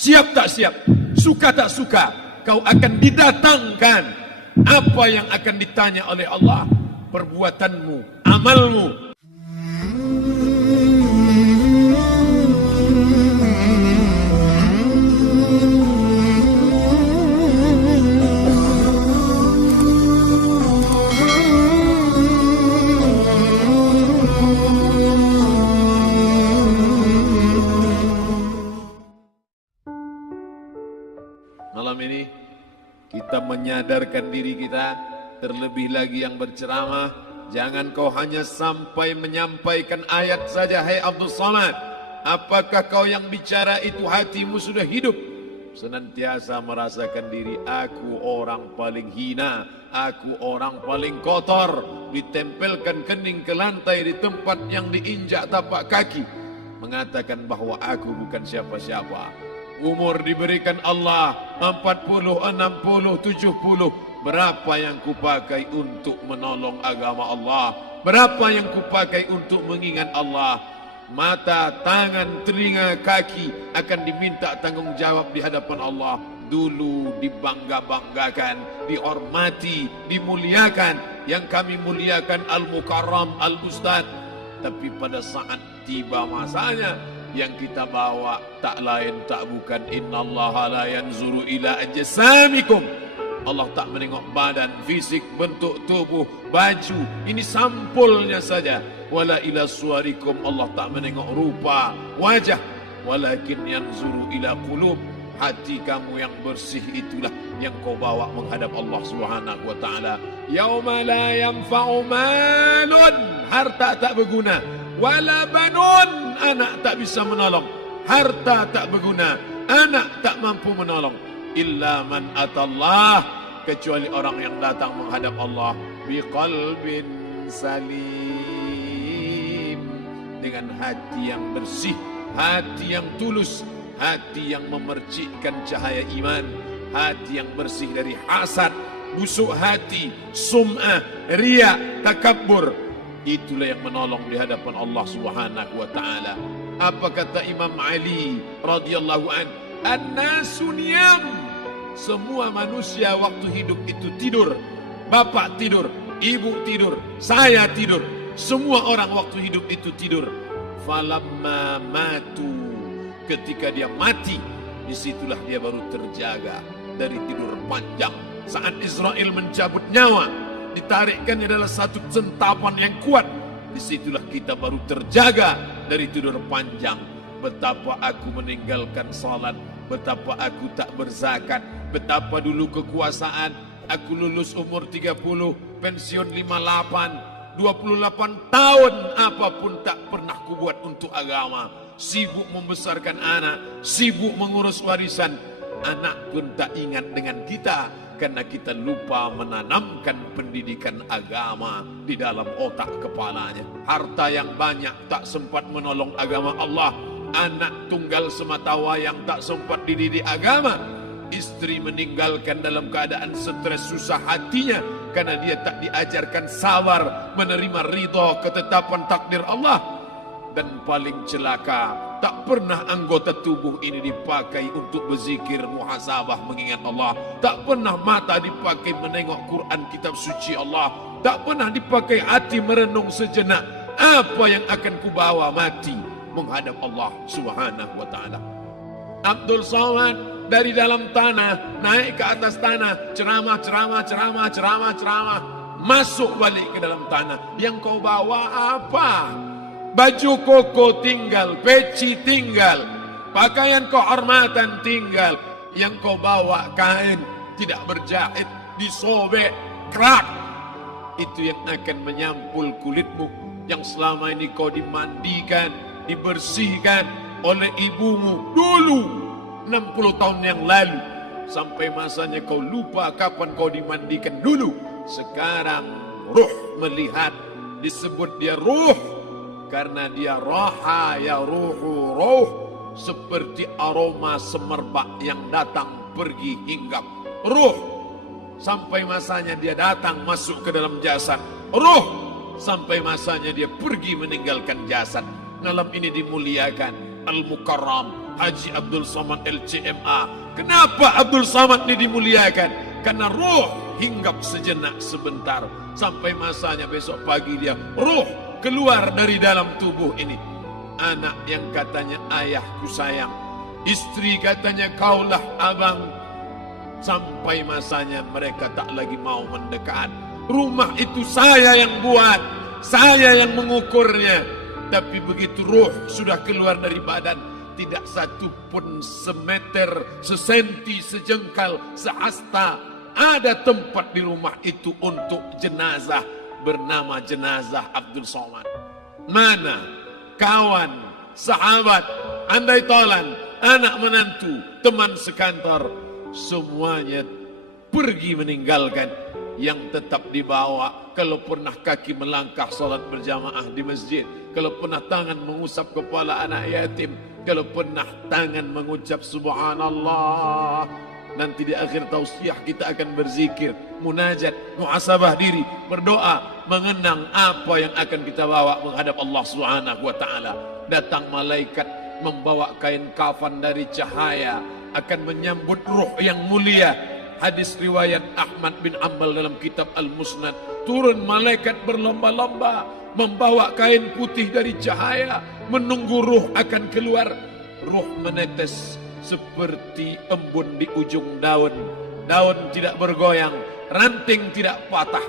Siap tak siap, suka tak suka, kau akan didatangkan. Apa yang akan ditanya oleh Allah? Perbuatanmu, amalmu. Malam ini kita menyadarkan diri kita, terlebih lagi yang berceramah, jangan kau hanya sampai menyampaikan ayat saja. Hai Abdul Somad, apakah kau yang bicara itu hatimu sudah hidup? Senantiasa merasakan diri, aku orang paling hina, aku orang paling kotor, ditempelkan kening ke lantai di tempat yang diinjak tapak kaki, mengatakan bahwa aku bukan siapa-siapa. Umur diberikan Allah 40, 60, 70. Berapa yang kupakai untuk menolong agama Allah? Berapa yang kupakai untuk mengingat Allah? Mata, tangan, telinga, kaki akan diminta tanggung jawab di hadapan Allah. Dulu dibangga-banggakan, dihormati, dimuliakan. Yang kami muliakan Al-Mukarram, Al-Ustaz. Tapi pada saat tiba masanya, yang kita bawa tak lain tak bukan innallaha la yanzuru ila ajsamikum. Allah tak menengok badan, fisik, bentuk tubuh, baju, ini sampulnya saja. Wala ila suwarikum, Allah tak menengok rupa, wajah. Walakin yanzuru ila qulub, hati kamu yang bersih itulah yang kau bawa menghadap Allah Subhanahu wa taala. Yauma la yanfa'u malun, harta tak berguna, wala banun, anak tak bisa menolong, harta tak berguna, anak tak mampu menolong, illa man atallah, kecuali orang yang datang menghadap Allah biqalbin salim, dengan hati yang bersih, hati yang tulus, hati yang memercikkan cahaya iman, hati yang bersih dari hasad, busuk hati, sum'ah, riya, takabbur. Itulah yang menolong di hadapan Allah Subhanahu wa taala. Apa kata Imam Ali radhiyallahu an? An-nasu niyam. Semua manusia waktu hidup itu tidur. Bapak tidur, ibu tidur, saya tidur. Semua orang waktu hidup itu tidur. Falamma matu, ketika dia mati, disitulah dia baru terjaga dari tidur panjang. Saat Israel mencabut nyawa, ditarikkan adalah satu centapan yang kuat. Disitulah kita baru terjaga dari tidur panjang. Betapa aku meninggalkan salat, betapa aku tak berzakat, betapa dulu kekuasaan. Aku lulus umur 30, pensiun 58, 28 tahun, apapun tak pernah kubuat untuk agama. Sibuk membesarkan anak, sibuk mengurus warisan. Anak pun tak ingat dengan kita, karena kita lupa menanamkan pendidikan agama di dalam otak kepalanya. Harta yang banyak tak sempat menolong agama Allah. Anak tunggal semata wayang tak sempat dididik agama. Istri meninggalkan dalam keadaan stres susah hatinya, karena dia tak diajarkan sabar menerima ridha ketetapan takdir Allah. Dan paling celaka, tak pernah anggota tubuh ini dipakai untuk berzikir, muhasabah, mengingat Allah. Tak pernah mata dipakai menengok Quran, kitab suci Allah. Tak pernah dipakai hati merenung sejenak, apa yang akan kubawa mati menghadap Allah Subhanahu wa taala. Abdul Somad dari dalam tanah naik ke atas tanah, ceramah, masuk balik ke dalam tanah. Yang kau bawa apa? Baju koko tinggal, peci tinggal, pakaian kehormatan tinggal. Yang kau bawa kain tidak berjahit, disobek, kerak. Itu yang akan menyampul kulitmu, yang selama ini kau dimandikan, dibersihkan oleh ibumu dulu 60 tahun yang lalu. Sampai masanya kau lupa kapan kau dimandikan dulu. Sekarang ruh melihat, disebut dia ruh karena dia raha ya ruhu ruh, seperti aroma semerbak yang datang pergi hinggap. Ruh sampai masanya dia datang masuk ke dalam jasad. Ruh sampai masanya dia pergi meninggalkan jasad. Malam ini dimuliakan Al-Mukarram Haji Abdul Somad LCMA. Kenapa Abdul Somad ini dimuliakan? Karena ruh hinggap sejenak sebentar, sampai masanya besok pagi dia ruh keluar dari dalam tubuh ini. Anak yang katanya ayahku sayang, istri katanya kaulah abang, sampai masanya mereka tak lagi mau mendekat. Rumah itu saya yang buat, saya yang mengukurnya. Tapi begitu ruh sudah keluar dari badan, tidak satu pun semeter, sesenti, sejengkal, sehasta ada tempat di rumah itu untuk jenazah bernama jenazah Abdul Somad. Mana kawan, sahabat, andai tolan, anak menantu, teman sekantor, semuanya pergi meninggalkan. Yang tetap dibawa, kalau pernah kaki melangkah salat berjamaah di masjid, kalau pernah tangan mengusap kepala anak yatim, kalau pernah tangan mengucap subhanallah. Nanti di akhir tausiah kita akan berzikir, munajat, muhasabah diri, berdoa, mengenang apa yang akan kita bawa menghadap Allah Subhanahu wa taala. Datang malaikat membawa kain kafan dari cahaya, akan menyambut ruh yang mulia. Hadis riwayat Ahmad bin Ambal dalam kitab Al-Musnad, turun malaikat berlomba-lomba membawa kain putih dari cahaya, menunggu ruh akan keluar. Ruh menetes seperti embun di ujung daun. Daun tidak bergoyang, ranting tidak patah.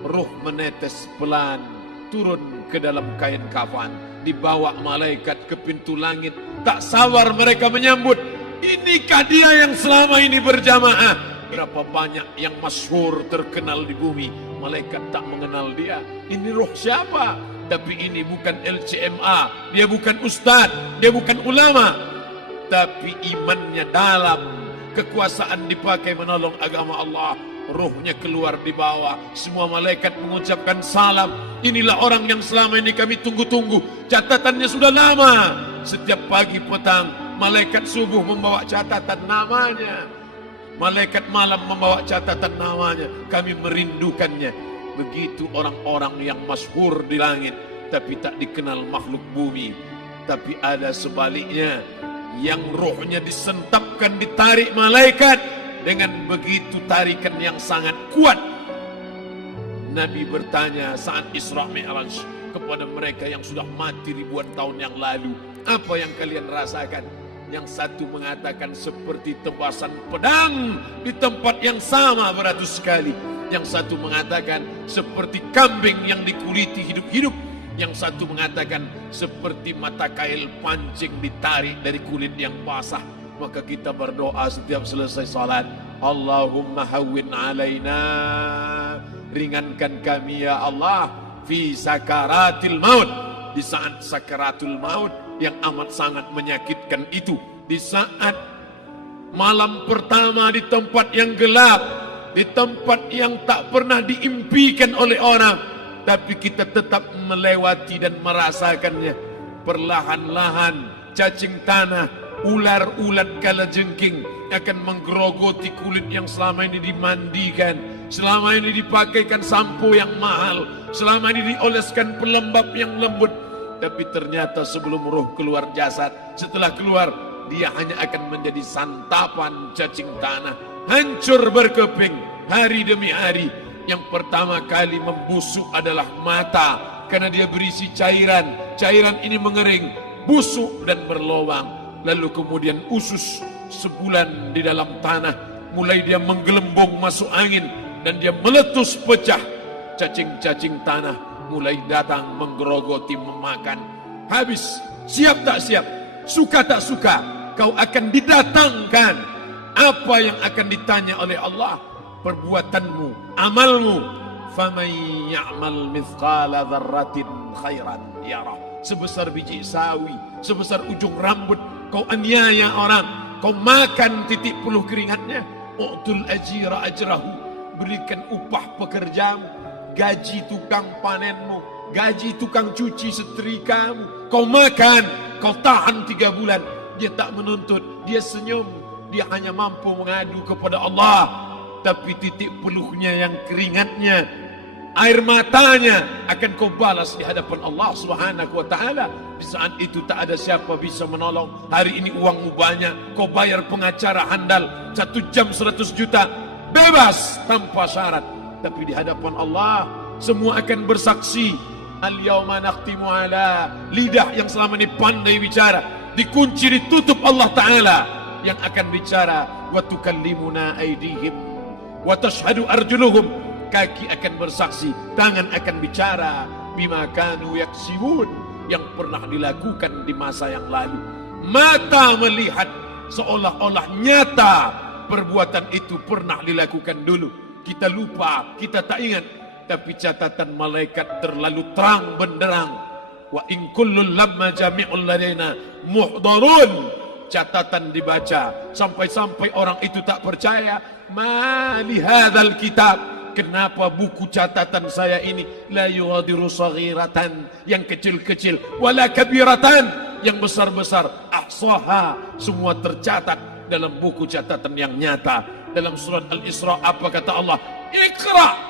Ruh menetes pelan turun ke dalam kain kafan, dibawa malaikat ke pintu langit. Tak sabar mereka menyambut. Inikah dia yang selama ini berjamaah? Berapa banyak yang masyhur terkenal di bumi, malaikat tak mengenal dia. Ini ruh siapa? Tapi ini bukan LCMA, dia bukan ustaz, dia bukan ulama, tapi imannya dalam, kekuasaan dipakai menolong agama Allah. Ruhnya keluar di bawah, semua malaikat mengucapkan salam. Inilah orang yang selama ini kami tunggu-tunggu, catatannya sudah lama. Setiap pagi petang malaikat subuh membawa catatan namanya, malaikat malam membawa catatan namanya. Kami merindukannya. Begitu orang-orang yang masyhur di langit tapi tak dikenal makhluk bumi. Tapi ada sebaliknya, yang rohnya disentapkan, ditarik malaikat dengan begitu tarikan yang sangat kuat. Nabi bertanya saat Isra Mi'raj kepada mereka yang sudah mati ribuan tahun yang lalu, apa yang kalian rasakan? Yang satu mengatakan seperti tebasan pedang di tempat yang sama beratus kali. Yang satu mengatakan seperti kambing yang dikuliti hidup-hidup. Yang satu mengatakan seperti mata kail pancing ditarik dari kulit yang basah. Maka kita berdoa setiap selesai salat, Allahumma hawwin alaina, ringankan kami ya Allah, fi sakaratil maut, di saat sakaratul maut yang amat sangat menyakitkan itu, di saat malam pertama di tempat yang gelap, di tempat yang tak pernah diimpikan oleh orang, tapi kita tetap melewati dan merasakannya. Perlahan-lahan cacing tanah, ular-ulat kalajengking akan menggerogoti kulit yang selama ini dimandikan, selama ini dipakaikan sampo yang mahal, selama ini dioleskan pelembab yang lembut. Tapi ternyata sebelum roh keluar jasad, setelah keluar, dia hanya akan menjadi santapan cacing tanah, hancur berkeping hari demi hari. Yang pertama kali membusuk adalah mata, karena dia berisi cairan. Cairan ini mengering, busuk dan berlubang. Lalu kemudian usus sebulan di dalam tanah, mulai dia menggelembung masuk angin dan dia meletus pecah. Cacing-cacing tanah mulai datang menggerogoti, memakan. Habis, siap tak siap, suka tak suka, kau akan didatangkan. Apa yang akan ditanya oleh Allah? Perbuatanmu, amalmu. Faman ya'mal mithqala dzarratin khairan yarah. Sebesar biji sawi, sebesar ujung rambut, kau aniaya orang, kau makan titik puluh keringatnya. U'tul ajira ajrahu, berikan upah pekerjamu, gaji tukang panenmu, gaji tukang cuci setrikamu. Kau makan, kau tahan 3 bulan. Dia tak menuntut, dia senyum, dia hanya mampu mengadu kepada Allah. Tapi titik peluhnya yang keringatnya air matanya akan kau balas di hadapan Allah Subhanahu wa taala. Di saat itu tak ada siapa bisa menolong. Hari ini uangmu banyak, kau bayar pengacara handal 1 jam 100 juta, bebas tanpa syarat. Tapi di hadapan Allah semua akan bersaksi. Al-yawma nakhtimu ala, lidah yang selama ini pandai bicara dikunci, ditutup Allah taala yang akan bicara. Wa tukallimuna aydihim wa tashhadu arjuluhum, kaki akan bersaksi, tangan akan bicara. Bima kanu yaksibun, yang pernah dilakukan di masa yang lalu. Mata melihat seolah-olah nyata perbuatan itu pernah dilakukan dulu. Kita lupa, kita tak ingat. Tapi catatan malaikat terlalu terang benderang. Wa in kullun lamma jami'un ladaina muhdharun. Catatan dibaca sampai-sampai orang itu tak percaya. Ma li hadzal kitab, kenapa buku catatan saya ini la yughadiru saghiratan, yang kecil-kecil, wala kabiratan, yang besar-besar, ahsaha, semua tercatat dalam buku catatan yang nyata. Dalam surat Al-Isra apa kata Allah? Iqra.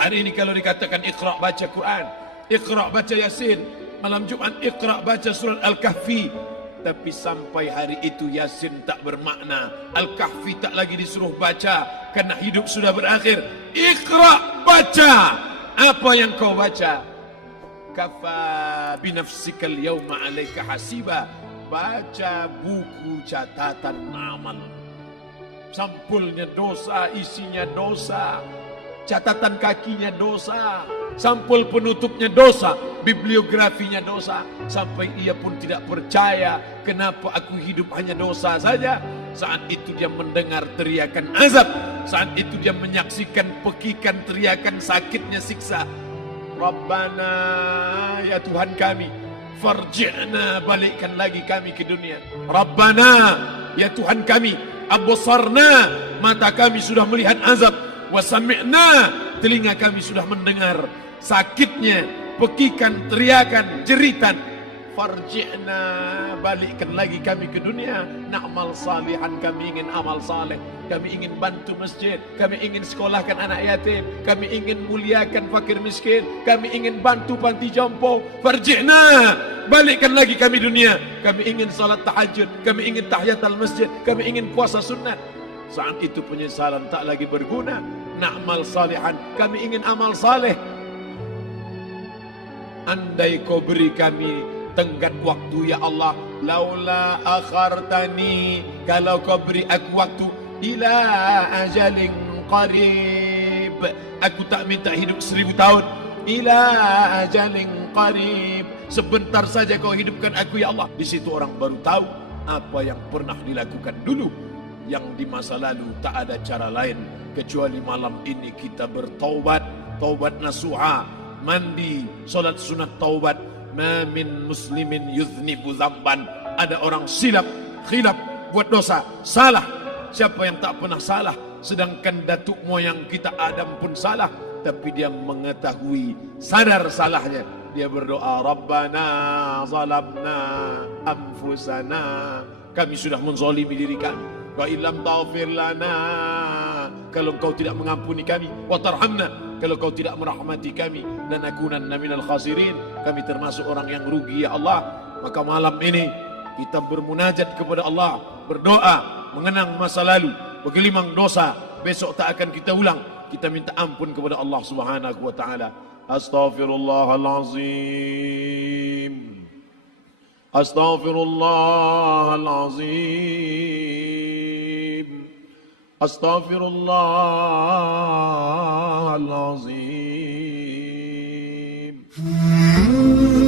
Hari ini kalau dikatakan Iqra, baca Quran, Iqra, baca Yasin. Malam Jumat Iqra, baca surat Al-Kahfi. Tapi sampai hari itu Yasin tak bermakna, Al-Kahfi tak lagi disuruh baca karena hidup sudah berakhir. Iqra, baca. Apa yang kau baca? Kafa binafsikal yawma alaika hasiba. Baca buku catatan amal. Sampulnya dosa, isinya dosa. Catatan kakinya dosa, sampul penutupnya dosa, bibliografinya dosa. Sampai ia pun tidak percaya, kenapa aku hidup hanya dosa saja. Saat itu dia mendengar teriakan azab, saat itu dia menyaksikan pekikan teriakan sakitnya siksa. Rabbana, ya Tuhan kami, farji'na, balikkan lagi kami ke dunia. Rabbana, ya Tuhan kami, absarna, mata kami sudah melihat azab. Wasami'na, telinga kami sudah mendengar sakitnya, pekikan, teriakan, jeritan. Farji'na, balikkan lagi kami ke dunia. Na'mal salihan, kami ingin amal saleh. Kami ingin bantu masjid, kami ingin sekolahkan anak yatim, kami ingin muliakan fakir miskin, kami ingin bantu panti jompo. Farji'na, balikkan lagi kami dunia. Kami ingin salat tahajud, kami ingin tahiyatul masjid, kami ingin puasa sunat. Saat itu penyesalan tak lagi berguna. Na'mal salihan, kami ingin amal saleh. Andai kau beri kami tenggat waktu ya Allah, laula akhartani, kalau kau beri aku waktu, ila ajalin qarib, aku tak minta hidup 1000 tahun. Ila ajalin qarib, sebentar saja kau hidupkan aku ya Allah. Di situ orang baru tahu apa yang pernah dilakukan dulu, yang di masa lalu. Tak ada cara lain kecuali malam ini kita bertaubat, taubat nasuha, mandi, solat sunat taubat. Ma min muslimin yuznibu zamban, ada orang silap, khilaf, buat dosa, salah. Siapa yang tak pernah salah? Sedangkan datuk moyang kita Adam pun salah, tapi dia mengetahui, sadar salahnya. Dia berdoa, Rabbana zalamna anfusana, kami sudah menzalimi diri kami. Wa illam taghfir lana, kalau kau tidak mengampuni kami, wa tarhamna, kalau kau tidak merahmati kami, lanakunanna minal khasirin, kami termasuk orang yang rugi ya Allah. Maka malam ini kita bermunajat kepada Allah, berdoa, mengenang masa lalu, bergelimang dosa, besok tak akan kita ulang. Kita minta ampun kepada Allah Subhanahu wa taala. Astaghfirullahalazim, astaghfirullahalazim, astaghfirullahalazim.